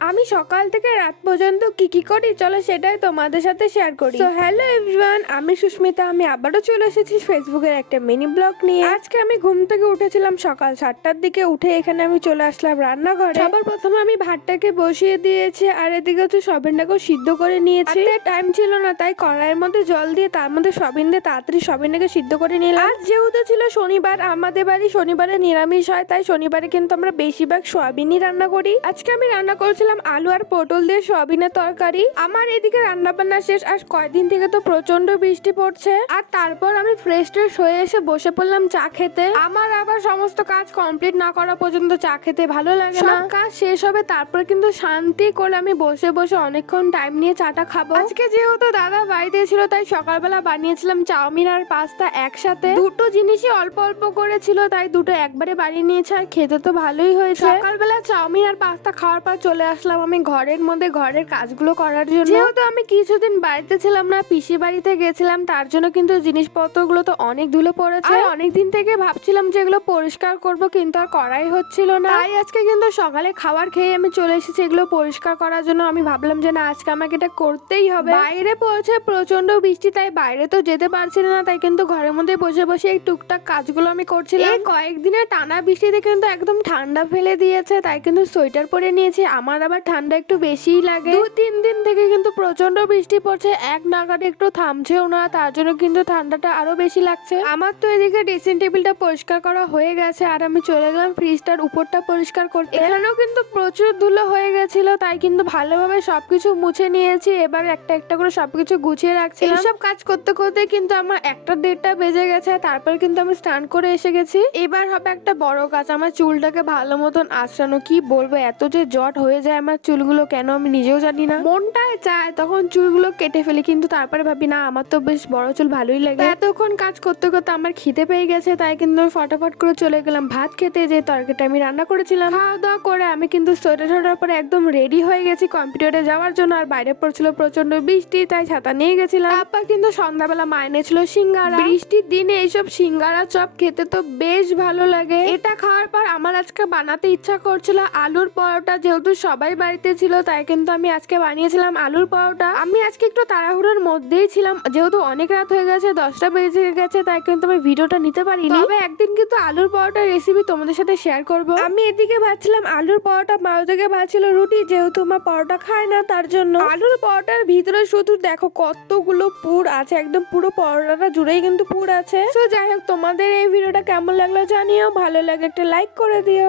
আমি সকাল থেকে রাত পর্যন্ত কি করি চলো সেটাই তোমাদের সাথে শেয়ার করি। সো হ্যালো এভরিওয়ান, আমি সুস্মিতা। আমি আবারও চলে এসেছি ফেসবুকের একটা মিনি ব্লগ নিয়ে। আজকে আমি ঘুম থেকে উঠেছিলাম সকাল 7টার দিকে। উঠে এখানে আমি চলে আসলাম রান্নাঘরে। সবার প্রথমে আমি ভাতটাকে বসিয়ে দিয়েছি, আর এদিকে হচ্ছে সবিনটাকেও সিদ্ধ করে নিয়েছি। টাইম ছিল না, তাই কড়াইয়ের মধ্যে জল দিয়ে তার মধ্যে সবিন দিয়ে তাড়াতাড়ি সবিনটাকে সিদ্ধ করে নিলাম। আজ যেহেতু ছিল শনিবার, আমাদের বাড়ি শনিবারে নিরামিষ হয়, তাই শনিবারে কিন্তু আমরা বেশিরভাগ সয়াবিনই রান্না করি। আজকে আমি রান্না করেছিলাম আলু আর পটল দিয়ে সয়াবিনের তরকারি। আমার এদিকে রান্না বান্না শেষ। আর কয়েকদিন থেকে তো প্রচন্ড বৃষ্টি পড়ছে, আর তারপর আমি ফ্রেশ ট্রেশ হয়ে এসে বসে পড়লাম চা খেতে। আমার আবার সমস্ত কাজ কমপ্লিট না করা পর্যন্ত চা খেতে ভালো লাগে না। কাজ শেষ হবে তারপর কিন্তু শান্তি করে আমি বসে বসে অনেকক্ষণ টাইম নিয়ে চাটা খাবো। আজকে যেহেতু দাদা বাড়িতে ছিল, তাই সকালবেলা বানিয়েছিলাম চাউমিন আর পাস্তা একসাথে। দুটো জিনিসই অল্প অল্প করেছিল, তাই দুটো একবারে বানিয়ে নিয়েছে, আর খেতে তো ভালোই হয়েছে। সকালবেলা চাউমিন আর পাস্তা খাওয়ার পর চলে আসলাম আমি ঘরের মধ্যে ঘরের কাজগুলো করার জন্য। যেহেতু আমি কিছুদিন বাড়িতে ছিলাম না, পিসি বাড়িতে গেছিলাম, তার জন্য কিন্তু জিনিসপত্রগুলো তো অনেক ধুলো পড়েছে। অনেকদিন থেকে ভাবছিলাম যে এগুলো পরিষ্কার করব, কিন্তু আর করাই হচ্ছিল না। তাই আজকে কিন্তু সকালে খাবার খেয়ে আমি চলে এসেছি এগুলো পরিষ্কার করার জন্য। আমি ভাবলাম যে না, আজকে আমাকে এটা করতেই হবে। বাইরে পড়েছে প্রচন্ড বৃষ্টি, তাই বাইরে তো যেতে পারছিল না, তাই কিন্তু ঘরের মধ্যে বসে বসে এই টুকটাক কাজগুলো আমি করছিলাম। এই কয়েকদিনের টানা বৃষ্টিতে কিন্তু একদম ঠান্ডা ফেলে দিয়েছে, তাই কিন্তু সোয়েটার পরে নিয়েছি। আমার আবার ঠান্ডা একটু বেশিই লাগে। 2-3 দিন থেকে কিন্তু প্রচন্ড বৃষ্টি পড়ছে, এক নাগাড়ে একটু থামছেও না, তার জন্য কিন্তু ঠান্ডাটা আরো বেশি লাগছে। আমার তো এদিকে ড্রেসিং টেবিলটা পরিষ্কার করা হয়ে গেছে, আর আমি চলে গেলাম ফ্রিজটার উপরটা পরিষ্কার করতে। এখানেও কিন্তু প্রচুর ধুলো হয়ে গেছিল, তাই কিন্তু ভালোভাবে সবকিছু মুছে নিয়েছি। এবার একটা একটা করে সবকিছু গুছিয়ে রাখছি। এইসব কাজ করতে করতে কিন্তু আমার 1টা-1:30টা বেজে গেছে। তারপর কিন্তু আমি স্নান করে এসে গেছি। এবার হবে একটা বড় কাজ, আমার চুলটাকে ভালো মতন আঁচড়ানো। কি বলবো, এত যে জট হয়ে যায় আমার চুলগুলো, কেন আমি নিজেও জানি না। মনটায় চায় তখন চুলগুলো কেটে ফেলি, কিন্তু তারপরে ভাবি না, আমার তো বেশ বড় চুল ভালোই লাগে। এতক্ষণ কাজ করতে করতে আমার খিদে পেয়ে গেছে, তাই কিন্তু ফটাফট করে চলে গেলাম ভাত খেতে। যে তরকারিটা আমি রান্না করেছিলাম, খাওয়া দাওয়া করে আমি কিন্তু সোয়েটার টোয়েটার পরে একদম রেডি হয়ে গেছি কম্পিউটারে যাওয়ার জন্য। আর বাইরে পড়ছিল প্রচন্ড বৃষ্টি, তাই ছাতা নিয়ে গেছিলাম। তারপর কিন্তু সন্ধ্যাবেলা মা এনেছিল সিঙ্গারা। বৃষ্টির দিনে এইসব সিঙ্গারা চপ খেতে তো বেশ ভালো লাগে। এটা খাওয়ার পর আমার আজকে বানাতে ইচ্ছা করছিল আলুর পরোটা। যেহেতু সবাই বাড়িতে ছিল, তাই কিন্তু আমি আজকে বানিয়েছিলাম আলুর পরোটা। আমি আজকে একটু তাড়াহুড়োর মধ্যেই ছিলাম, যেহেতু অনেক রাত হয়ে গেছে, 10টা বেজে গেছে, তাই কিন্তু আমি ভিডিওটা নিতে পারিনি। তবে একদিন কিন্তু আলুর পরোটার রেসিপি তোমাদের সাথে শেয়ার করব। আমি এদিকে ভাবছিলাম আলুর পরোটা, মা ওদিকে ভাবছিল রুটি, যেহেতু মা পরোটা খায় না তার জন্য। আলুর পরোটার ভিতরে শুধু দেখো কতগুলো পুর আছে, একদম পুরো পরোটাটা জুড়েই কিন্তু পুর আছে। তো যাই হোক, তোমাদের এই ভিডিওটা কেমন লাগলো জানিও, ভালো লাগে একটা লাইক করে দিও।